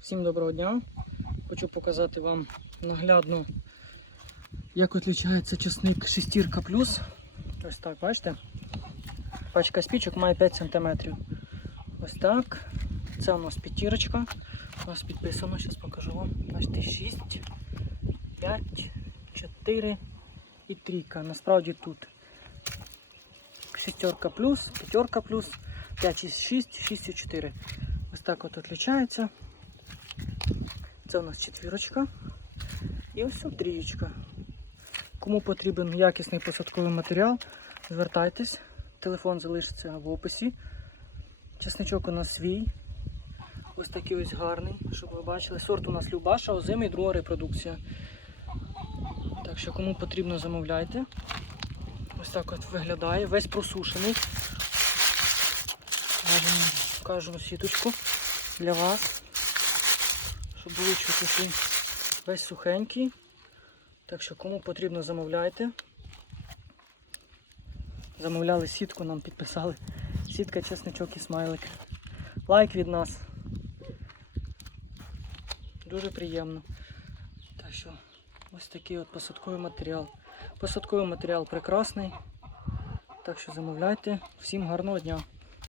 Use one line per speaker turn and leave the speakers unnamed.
Всім доброго дня. Хочу показати вам наглядно, як відрізняється чесник шестірка плюс. Ось так, бачите? Пачка спічок має 5 см. Ось так. Це у нас п'ятірочка. У нас підписано, зараз покажу вам. Бачите, 6, 5, 4 і трійка. Насправді тут шестерка плюс, п'ятерка плюс, 5 і 6, 6 і 4. Ось так от відрізняється. Це у нас четвірочка. І ось тут трієчка. Кому потрібен якісний посадковий матеріал, звертайтесь. Телефон залишиться в описі. Чесничок у нас свій. Ось такий ось гарний, щоб ви бачили. Сорт у нас Любаша, озимий, друга репродукція. Так що кому потрібно замовляйте. Ось так от виглядає, весь просушений. Кажемо сіточку для вас. Щоб були чути весь сухенький. Так що кому потрібно замовляйте. Замовляли сітку, нам підписали. Сітка, чесничок і смайлик. Лайк від нас. Дуже приємно. Так що ось такий от посадковий матеріал. Посадковий матеріал прекрасний. Так що замовляйте. Всім гарного дня.